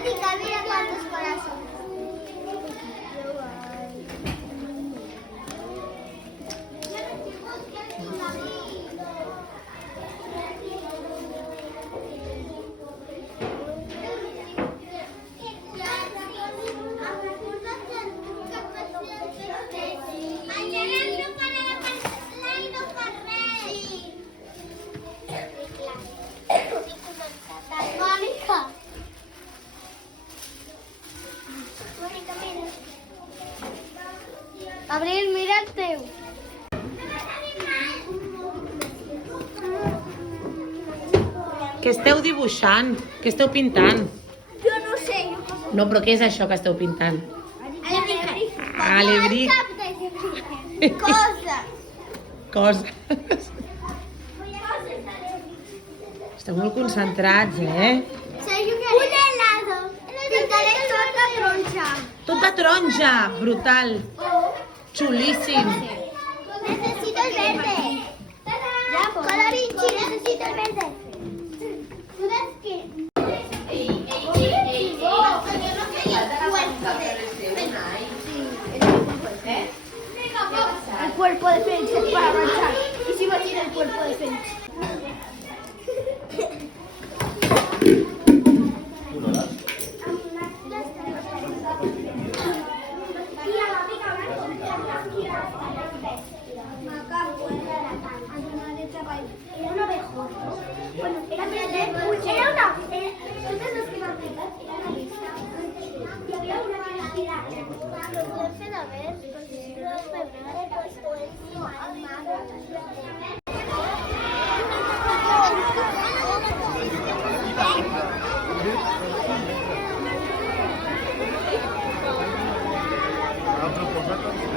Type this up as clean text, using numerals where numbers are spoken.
Mónica, mira cuántos corazones. Abril, mira el teu. Què esteu dibuixant? Què esteu pintant? Jo no sé. No, però què és això que esteu pintant? Alebric. Cosa. Coses. Esteu molt concentrats, eh? Un helado. Pintaré tot de taronja. Tot de taronja, brutal. Chulíssim. Necesito el verde. Colorinchi, necesito el verde. ¿Sabes qué? El cuerpo de Fénix es para marchar. Y si va a tirar el cuerpo de Fénix. Era un abejorro. Bueno, era verde. Era una. Entonces los que me aplican era la lista. Y había una que era pirata. Lo pueden a ver. Los bebés, pues, Otro